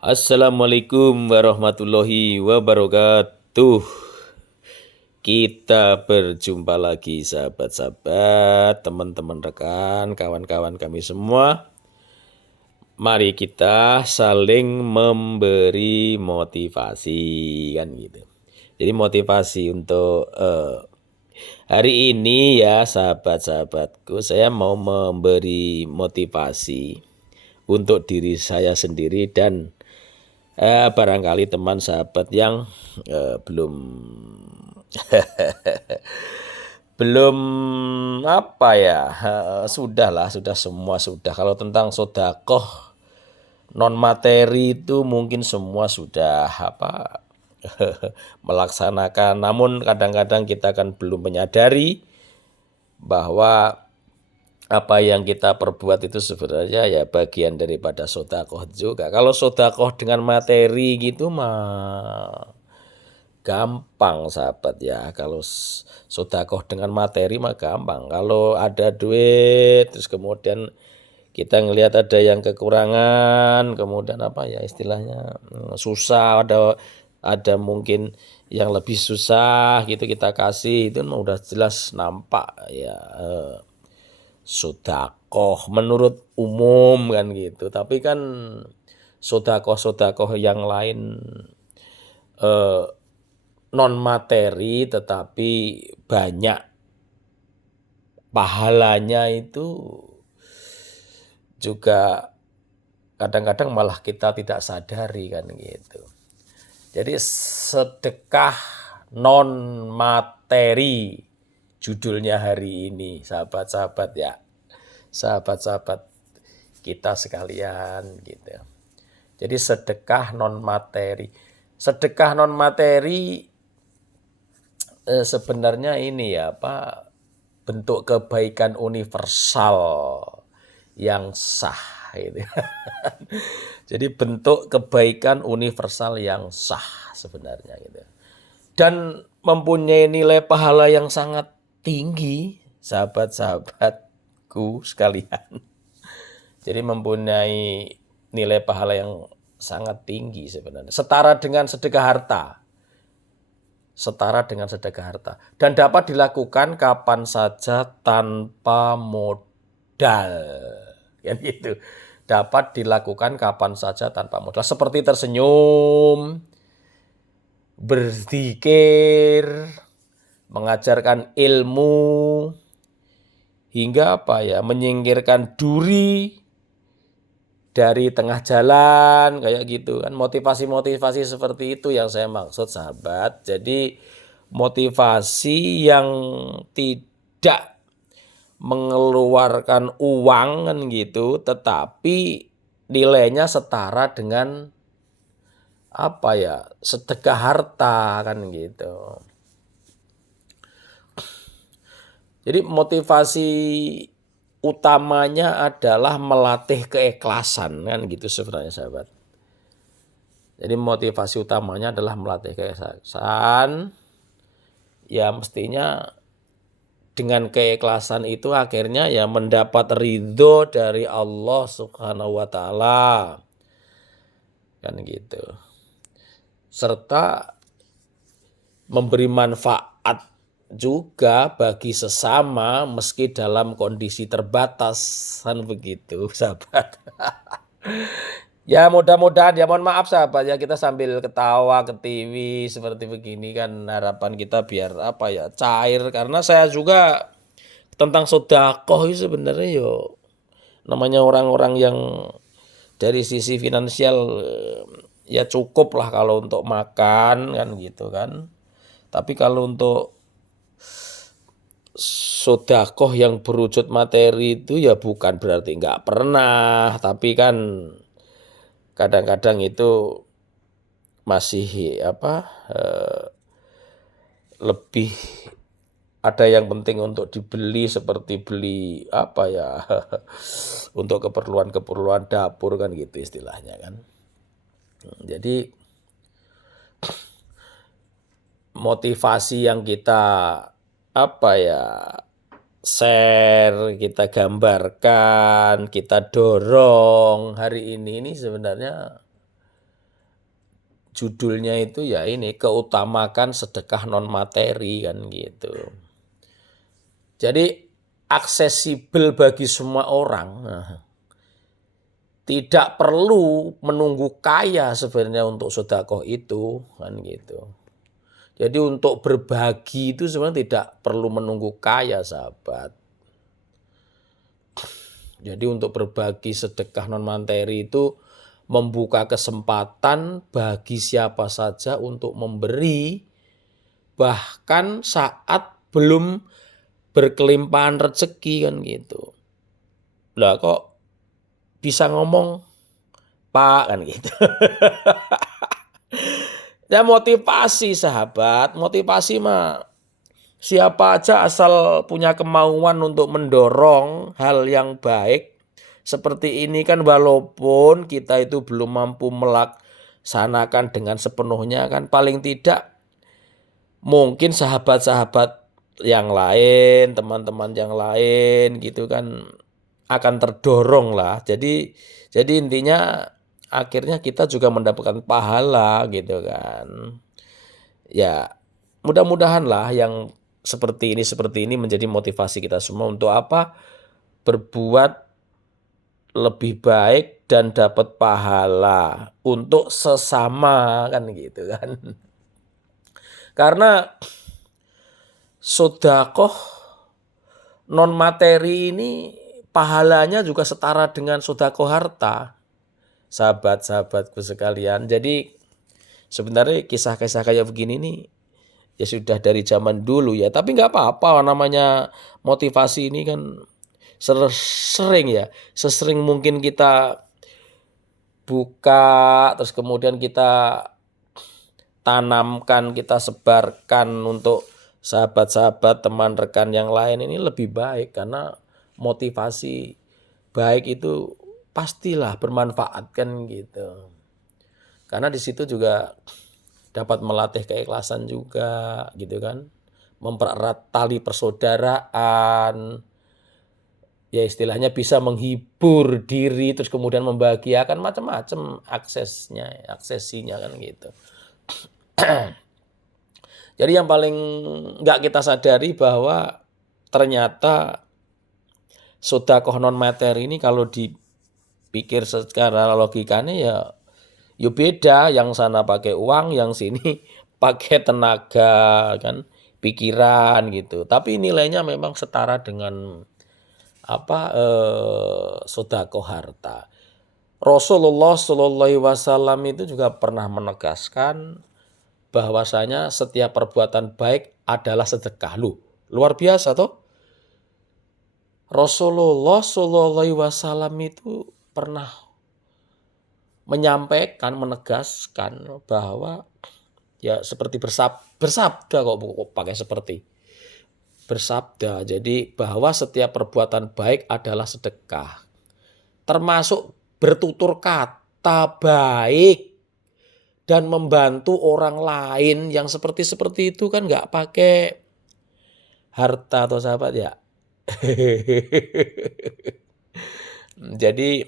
Assalamualaikum warahmatullahi wabarakatuh. Kita berjumpa lagi sahabat-sahabat, teman-teman rekan, kawan-kawan kami semua. Mari kita saling memberi motivasi kan gitu. Jadi motivasi untuk hari ini ya sahabat-sahabatku, saya mau memberi motivasi untuk diri saya sendiri dan barangkali teman sahabat yang belum belum apa ya, sudah semua sudah. Kalau tentang sodakoh non materi itu mungkin semua sudah melaksanakan. Namun kadang-kadang kita kan belum menyadari bahwa apa yang kita perbuat itu sebenarnya ya bagian daripada sodakoh juga. Kalau sodakoh dengan materi gitu mah gampang sahabat ya. Kalau sodakoh dengan materi mah gampang. Kalau ada duit terus kemudian kita ngelihat ada yang kekurangan, kemudian apa ya istilahnya susah, ada mungkin yang lebih susah gitu kita kasih, itu udah jelas nampak ya sodakoh menurut umum kan gitu. Tapi kan sodakoh yang lain non materi tetapi banyak pahalanya itu juga kadang-kadang malah kita tidak sadari kan gitu. Jadi sedekah non materi judulnya hari ini sahabat-sahabat ya. Sahabat-sahabat kita sekalian gitu. Jadi sedekah non materi. Sedekah non materi sebenarnya ini ya bentuk kebaikan universal yang sah gitu. Jadi bentuk kebaikan universal yang sah sebenarnya gitu. Dan mempunyai nilai pahala yang sangat tinggi sahabat-sahabatku sekalian. Jadi mempunyai nilai pahala yang sangat tinggi sebenarnya. Setara dengan sedekah harta. Setara dengan sedekah harta. Dan dapat dilakukan kapan saja tanpa modal. Kan gitu. Dapat dilakukan kapan saja tanpa modal. Seperti tersenyum, berzikir, mengajarkan ilmu, hingga menyingkirkan duri dari tengah jalan kayak gitu kan. Motivasi-motivasi seperti itu yang saya maksud sahabat. Jadi motivasi yang tidak mengeluarkan uang kan gitu, tetapi nilainya setara dengan sedekah harta kan gitu. Jadi motivasi utamanya adalah melatih keikhlasan kan gitu sebenarnya sahabat. Jadi motivasi utamanya adalah melatih keikhlasan. Ya mestinya dengan keikhlasan itu akhirnya ya mendapat ridho dari Allah Subhanahu wa taala. Kan gitu. Serta memberi manfaat juga bagi sesama meski dalam kondisi terbatas kan begitu sahabat. Ya mudah-mudahan ya mohon maaf sahabat ya kita sambil ketawa ke TV seperti begini kan harapan kita biar cair karena saya juga tentang sedekah itu sebenarnya namanya orang-orang yang dari sisi finansial ya cukup lah kalau untuk makan kan gitu kan. Tapi kalau untuk sedekah yang berwujud materi itu ya bukan berarti nggak pernah, tapi kan kadang-kadang itu masih lebih ada yang penting untuk dibeli seperti beli untuk keperluan-keperluan dapur kan gitu istilahnya kan. Jadi motivasi yang kita share, kita gambarkan, kita dorong hari ini sebenarnya judulnya itu ya ini, keutamakan sedekah non materi kan gitu. Jadi aksesibel bagi semua orang. Nah, tidak perlu menunggu kaya sebenarnya untuk sedekah itu kan gitu. Jadi untuk berbagi itu sebenarnya tidak perlu menunggu kaya, sahabat. Jadi untuk berbagi sedekah non materi itu membuka kesempatan bagi siapa saja untuk memberi, bahkan saat belum berkelimpahan rezeki kan gitu. Lah kok bisa ngomong Pak kan gitu. Ya motivasi, sahabat, motivasi mah siapa aja asal punya kemauan untuk mendorong hal yang baik seperti ini kan, walaupun kita itu belum mampu melaksanakan dengan sepenuhnya kan, paling tidak mungkin sahabat-sahabat yang lain, teman-teman yang lain gitu kan akan terdorong lah. Jadi intinya akhirnya kita juga mendapatkan pahala gitu kan. Ya mudah-mudahan lah yang seperti ini menjadi motivasi kita semua untuk apa? Berbuat lebih baik dan dapat pahala untuk sesama kan gitu kan. Karena sedekah non materi ini pahalanya juga setara dengan sedekah harta. Sahabat-sahabatku sekalian. Jadi sebenarnya kisah-kisah kayak begini nih ya sudah dari zaman dulu ya. Tapi nggak apa-apa, namanya motivasi ini kan sering ya. Sesering mungkin kita buka, terus kemudian kita tanamkan, kita sebarkan untuk sahabat-sahabat, teman rekan yang lain, ini lebih baik karena motivasi baik itu pastilah bermanfaat kan gitu. Karena di situ juga dapat melatih keikhlasan juga gitu kan, mempererat tali persaudaraan. Ya istilahnya bisa menghibur diri, terus kemudian membahagiakan, macam-macam aksesinya kan gitu. Jadi yang paling nggak kita sadari bahwa ternyata sedekah non materi ini kalau dipikir secara logikanya ya beda, yang sana pakai uang, yang sini pakai tenaga kan, pikiran gitu. Tapi nilainya memang setara dengan sedekah harta. Rasulullah Shallallahu Alaihi Wasallam itu juga pernah menegaskan bahwasanya setiap perbuatan baik adalah sedekah. Luar biasa toh. Rasulullah Shallallahu Alaihi Wasallam itu pernah menyampaikan, menegaskan bahwa ya seperti bersabda kok pakai seperti bersabda. Jadi bahwa setiap perbuatan baik adalah sedekah. Termasuk bertutur kata baik dan membantu orang lain yang seperti itu kan nggak pakai harta atau sahabat ya. Jadi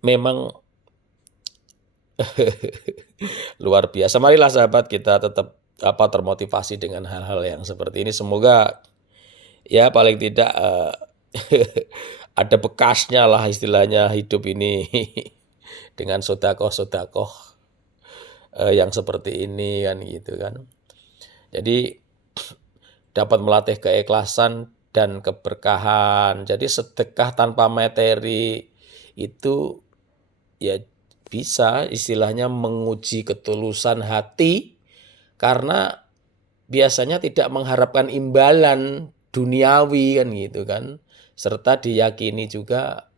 memang luar biasa. Marilah sahabat kita tetap termotivasi dengan hal-hal yang seperti ini. Semoga ya paling tidak ada bekasnya lah istilahnya hidup ini dengan sedekah yang seperti ini kan gitu kan. Jadi dapat melatih keikhlasan dan keberkahan. Jadi sedekah tanpa materi itu ya bisa istilahnya menguji ketulusan hati, karena biasanya tidak mengharapkan imbalan duniawi kan gitu kan, serta diyakini juga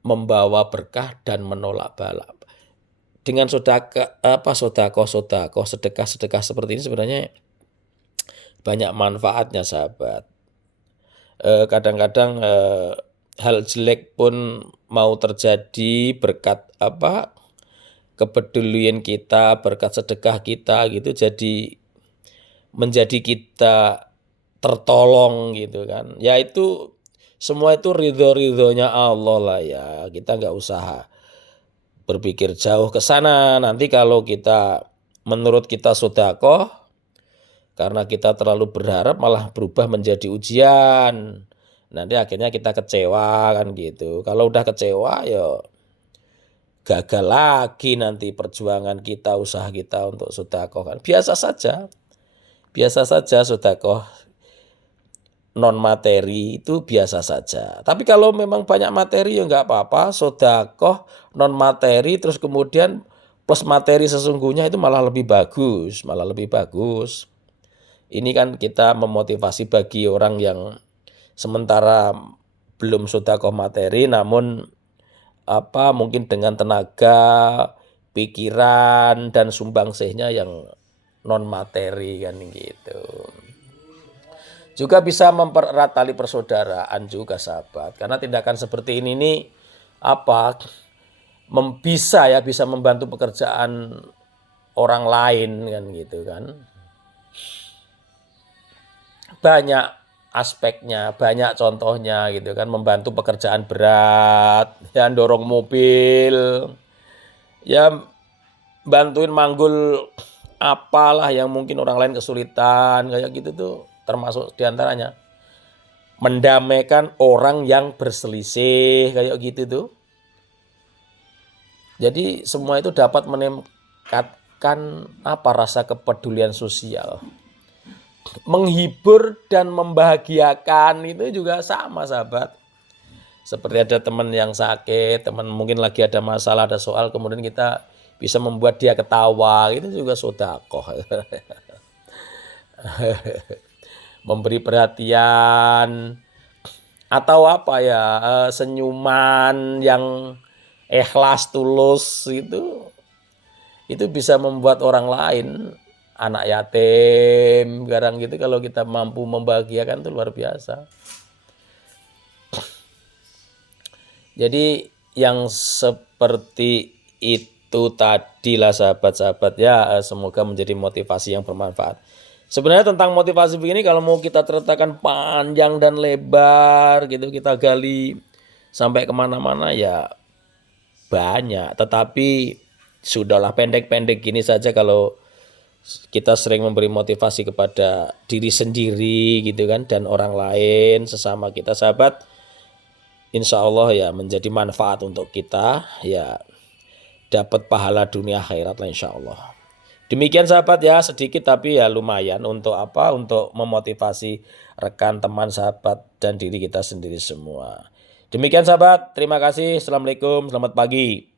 membawa berkah dan menolak bala. Dengan sedekah seperti ini sebenarnya banyak manfaatnya sahabat. Kadang-kadang hal jelek pun mau terjadi berkat kepedulian kita, berkat sedekah kita gitu, jadi menjadi kita tertolong gitu kan. Ya itu semua itu ridho-ridhonya Allah lah ya. Kita nggak usah berpikir jauh ke sana. Nanti kalau menurut kita sedekah, karena kita terlalu berharap malah berubah menjadi ujian. Nanti akhirnya kita kecewa kan gitu. Kalau udah kecewa ya gagal lagi nanti perjuangan kita, usaha kita untuk sedekah kan. Biasa saja sedekah non materi itu biasa saja. Tapi kalau memang banyak materi ya nggak apa-apa, sedekah non materi terus kemudian plus materi sesungguhnya itu malah lebih bagus. Ini kan kita memotivasi bagi orang yang sementara belum sedekah materi namun mungkin dengan tenaga, pikiran dan sumbangsihnya yang non materi kan gitu. Juga bisa mempererat tali persaudaraan juga sahabat. Karena tindakan seperti ini nih bisa membantu pekerjaan orang lain kan gitu kan. Banyak aspeknya, banyak contohnya gitu kan, membantu pekerjaan berat, ya dorong mobil, ya bantuin manggul apalah yang mungkin orang lain kesulitan kayak gitu tuh, termasuk diantaranya mendamaikan orang yang berselisih kayak gitu tuh. Jadi semua itu dapat meningkatkan rasa kepedulian sosial. Menghibur dan membahagiakan itu juga sama sahabat. Seperti ada teman yang sakit, teman mungkin lagi ada masalah, ada soal, kemudian kita bisa membuat dia ketawa, itu juga sedekah. Memberi perhatian atau senyuman yang ikhlas tulus itu bisa membuat orang lain, anak yatim, garang gitu, kalau kita mampu membahagiakan itu luar biasa. Jadi yang seperti itu tadilah sahabat-sahabat ya, semoga menjadi motivasi yang bermanfaat. Sebenarnya tentang motivasi begini kalau mau kita ceritakan panjang dan lebar gitu, kita gali sampai kemana-mana ya banyak. Tetapi sudahlah, pendek-pendek gini saja. Kalau kita sering memberi motivasi kepada diri sendiri gitu kan, dan orang lain, sesama kita sahabat, insya Allah ya menjadi manfaat untuk kita, ya dapat pahala dunia akhirat lah insya Allah. Demikian sahabat ya, sedikit tapi ya lumayan untuk untuk memotivasi rekan, teman, sahabat, dan diri kita sendiri semua. Demikian sahabat, terima kasih. Assalamualaikum, selamat pagi.